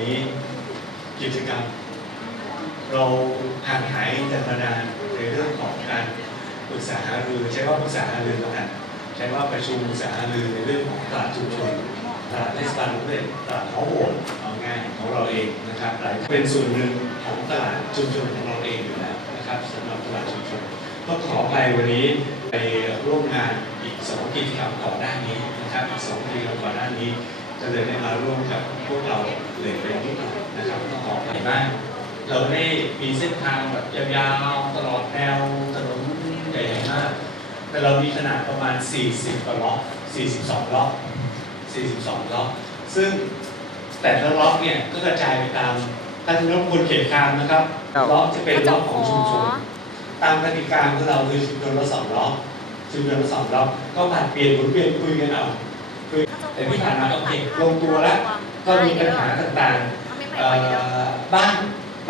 นี้กิจกรรม เราห่างหายกันมานานในเรื่องของการปรึกษาหารือใช้ว่าปรึกษาหารือแล้วกันใช้ว่าประชุมปรึกษาหารือในเรื่องของตลาดชุมชนตลาดเทศบาลกรุงเทพตลาดหอโหวตเอาง่ายของเราเองนะครับหลายเป็นส่วนหนึ่งของตลาดชุมชนของเราเองอยู่แล้วนะครับสำหรับตลาดชุมชนก็ขอไปวันนี้ไปร่วมงานอีกสองกิจกรรมก่อนหน้านี้นะครับอีกสองกิจกรรมก่อนหน้านี้ก็เลยได้มาร่วมกับพวกเรา เลยไปนิดหน่อยนะครับต้องขอไปบ้างเราไม่ได้มีเส้นทางแบบยาวๆตลอดแนวถนนใหญ่ๆมาก แต่เรามีขนาดประมาณ 40กว่าล็อก 42 ล็อก 42 ล็อก ซึ่งแต่ละล็อกเนี่ยก็กระจายไปตามท่านรบกวนเขตคามนะครับครับล็อกจะเป็นล็อกของชุมชนตามกติกาของเราคือชุมชนละสองล็อกชุมชนละสองล็อกก็ผ่านเปลี่ยนหมุนเวียนคุยกันเอาคุยแต่ที่ผ่านมาโอเคลงตัวแล้ว ก็มีปัญหาต่างๆเอ่อบ้าง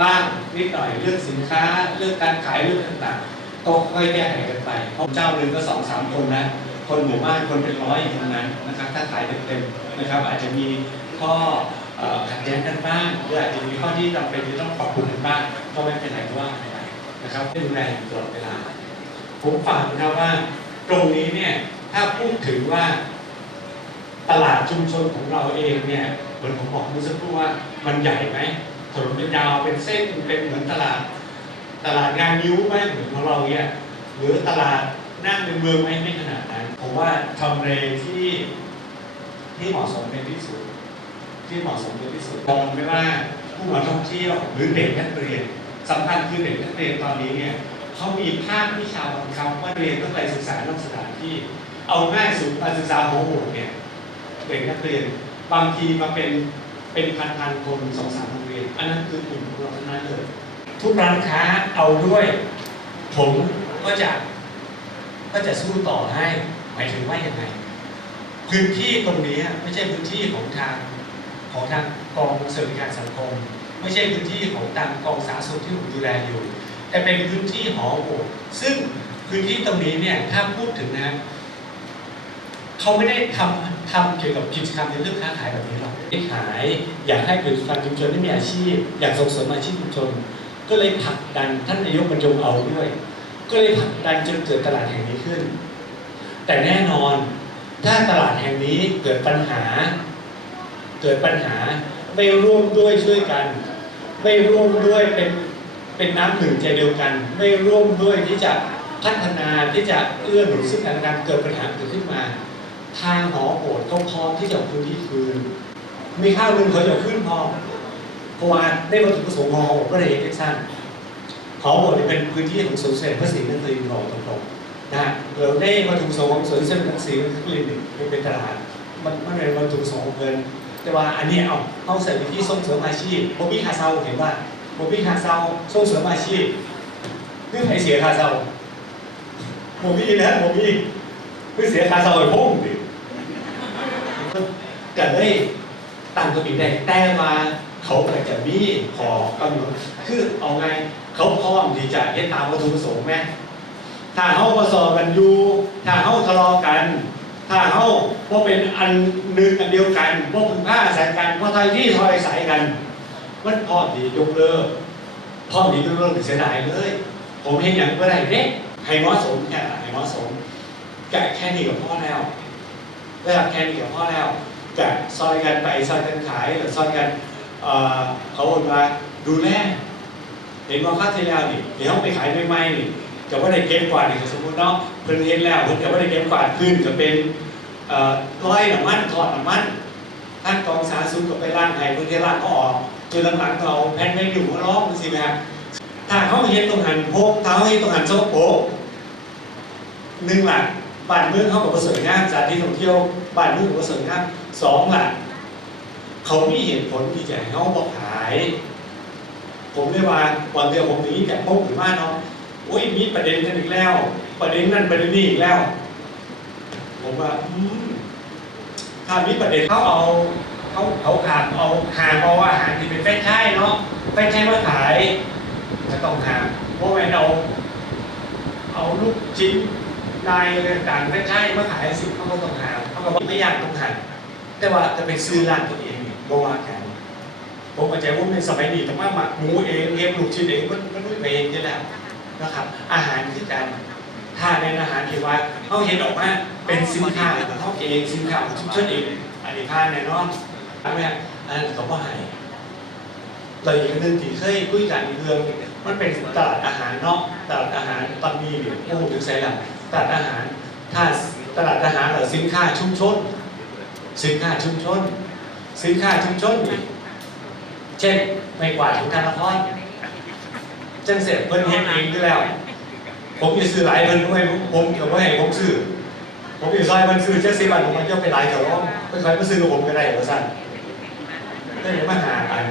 บ้างนิดหน่อยเรื่องสินค้าเรื่องการขายเรื่องต่างๆก็ค่อยแก้ไขกันไปเพราะเจ้าหนึ่งก็สองสามคนนะคนหมู่บ้านคนเป็นร้อยอยู่ตรงนั้นนะครับถ้าขายเต็มๆนะครับ อาจจะมีข้อเอ่อขัดแย้งกันบ้างหรืออาจจะมีข้อที่จำเป็นที่ต้องปรับปรุงกันบ้างก็ไม่เป็นไรก็ว่าไปนะครับให้ดูแลอยู่ตลอดเวลา ผมฝากนะครับว่าตรงนี้เนี่ยถ้าพูดถึงว่าตลาดชุมชนของเราเองเนี่ย เหมือนผมบอกเมื่อสักครู่ว่ามันใหญ่ไหมถนนเป็นยาวเป็นเส้นเป็นเหมือนตลาด ตลาดงานยิ้วไหมเหมือนของเราเนี่ยหรือตลาดนั่งในเมืองไหมไม่ขนาดนั้นผมว่าทำเลที่ที่เหมาะสมเป็นที่สุด ที่เหมาะสมเป็นที่สุดมองไม่ว่าผู้มาท่องเที่ยวหรือเด็กนักเรียนสำคัญคือเด็กนักเรียนตอนนี้เนี่ยเขามีภาควิชาบังคับว่าเรียนต้องไปศึกษานอกสถานที่ เอาง่ายสุดการศึกษาหัวโหดเนี่ยเด็กนักเรียน บางทีมาเป็นเป็นพันพันๆคนสองสามโรงเรียนอันนั้นคือกลุ่มของเราทั้งนั้นเลย ทุกร้านค้าเอาด้วย ผมก็จะก็จะสู้ต่อให้หมายถึงว่ายังไง พื้นที่ตรงนี้ไม่ใช่พื้นที่ของทางของทางกองสวัสดิการสังคม ไม่ใช่พื้นที่ของทางกองสาธารณสุขที่ผมดูแลอยู่ แต่เป็นพื้นที่หอโหวตซึ่งพื้นที่ตรงนี้เนี่ยถ้าพูดถึงนะเขาไม่ได้ทำ ทำเกี่ยวกับกิจกรรมในเรื่องค้าขายแบบนี้หรอกไม่ขาย อยากให้ผลิตภัณฑ์ชุมชนได้มีอาชีพ อยากส่งเสริมอาชีพชุมชน ก็เลยผลักดันท่านนายกบรรจงเอาด้วย ก็เลยผลักดันจนเกิดตลาดแห่งนี้ขึ้น แต่แน่นอนถ้าตลาดแห่งนี้เกิดปัญหา เกิดปัญหาไม่ร่วมด้วยช่วยกัน ไม่ร่วมด้วยเป็นเป็นน้ำหนึ่งใจเดียวกัน ไม่ร่วมด้วยที่จะพัฒนาที่จะเอื้อหนุนซึ่งกันและกันเกิดปัญหาเกิดขึ้นมา ทางหอโหดเขาพร้อมที่จะเอาพื้นที่คืน มีข้าวหนึ่งเขาจะขึ้นพอเพราะว่าได้วัตถุประสงค์หอโหดก็เลยเอ็กซันหอโหดเนี่ยเป็นพื้นที่ของสวนเสด็จพระศรีนครินทร์เราตรงๆนะฮะเราได้วัตถุประสงค์ของสวนเสด็จพระศรีนครินทร์เนี่ยเป็นตลาดมันมันเป็นวัตถุประสงค์ของเงินแต่ว่าอันนี้เอาเอาใส่ไปที่ส่งเสริมอาชีพโมบี้คาเซาเห็นว่าโมบี้คาเซาส่งเสริมอาชีพเรื่องไหนเสียคาเซาโมบี้นะโมบี้ไม่เสียคาเซาเลยพุ่งดิ ก็ได้ตั้งตัวปีได้แต่มาเขาก็จะมีขอกำหนดคือเอาไงเขาพร้อมที่จะเฮ็ดตามวัตถุประสงค์ไหมถ้าเขาประสอบกันอยู่ถ้าเขาทะเลาะกัน ถ้าเขาว่าเป็นอันหนึ่งอันเดียวกันว่าพึงผ้าใส่กันว่าไทยที่ทอยใส่กัน มันพร้อมที่ยกเลิกพร้อมที่ยกเลิกเสียดายเลย ผมเห็นอย่างก็ได้เด็กให้เหมาะสมแค่ไหนให้เหมาะสมแค่แค่นี้กับพ่อแล้ว ระดับแค่นี้กับพ่อแล้วจะซอยกันไปซอยกันขายหรือซอยกันเขาบอกว่าดูแลเห็นว่าค่าเทแล้วนี่เดี๋ยวเขาไปขายใหม่ๆนี่จะว่าได้เก็บกว่านี่สมมติเนาะเพิ่นเห็นแล้วเพิ่นจะว่าได้เก็บกว่าขึ้นจะเป็นร้อยน้ำมันทอดน้ำมันท่านกองสาสุขก็ไปร่างไห้เพิ่นที่ร่างก็ออกจนหลังๆเอาแผ่นไม่อยู่มาล้อมสิครับถ้าเขาเห็นตรงหันโพกถ้าเห็นตรงหันโซโพกหนึ่งหลัก บ้านเมืองเขากับประเสริฐงามสถานที่ท่องเที่ยวบ้านเมืองกับประเสริฐงามสองหลักเขามีเหตุผลที่จะให้เขาบอกขาย ผมได้ว่าวันเดียวผมถึงนี้แต่พบหรือว่าเนาะโอ้ยมีประเด็นกันอีกแล้ว ประเด็นนั่นประเด็นนี้อีกแล้ว ผมว่าอืมถ้ามีประเด็นเขาเอาเขาเขาหางเอาหางเอาอาหารที่เป็นแฟรนไชส์เนาะแฟรนไชส์มาขายจะต้องหาเพราะไม่เอา เอาลูกชิ้น นายอะไรต่างๆแฟรนไชส์มาขายสิบเขาก็ต้องหาเขาก็บอกไม่อยากต้องหางแต่ว่าจะไปซื้อร้านตัวเองเนี่ยบ่ว่ากันผมเข้าใจว่าเป็นสมัยนี้แต่ว่าหมักหมูเองเลี้ยงลูกชิ้นเองมันมันไม่เองนี่แหละนะครับ อาหารคือการถ้าเป็นอาหารที่ว่าเขาเห็นออกมาเป็นสินค้าเขาเองสินค้าของชุมชนเองอันนี้พานแน่นอนอันนี้อันนั้นเขาก็ให้เราอีกอันหนึ่งที่เคยคุยกันเรื่องมันเป็นตลาดอาหารเนาะตลาดอาหารตอนนี้เนี่ยผู้ถึงใส่ละ ตลาดอาหารถ้าตลาดอาหารหรือสินค้าชุมชน สินค้าชุมชน สินค้าชุมชนนี่เช่นไม่กวาดของการละครจังเสร็จเพิ่นเฮ็ดเองอยู่แล้ว ผมจะซื้อหลายเพิ่นด้วยผมกับว่าให้ผมซื้อผมอยู่ซอยมันซื้อเจ็ดสิบบาทผมมันจะไปหลายแถวอ้อมเพิ่นคอยมาซื้อกับผมก็ได้ว่าสั่นได้มาหาอัน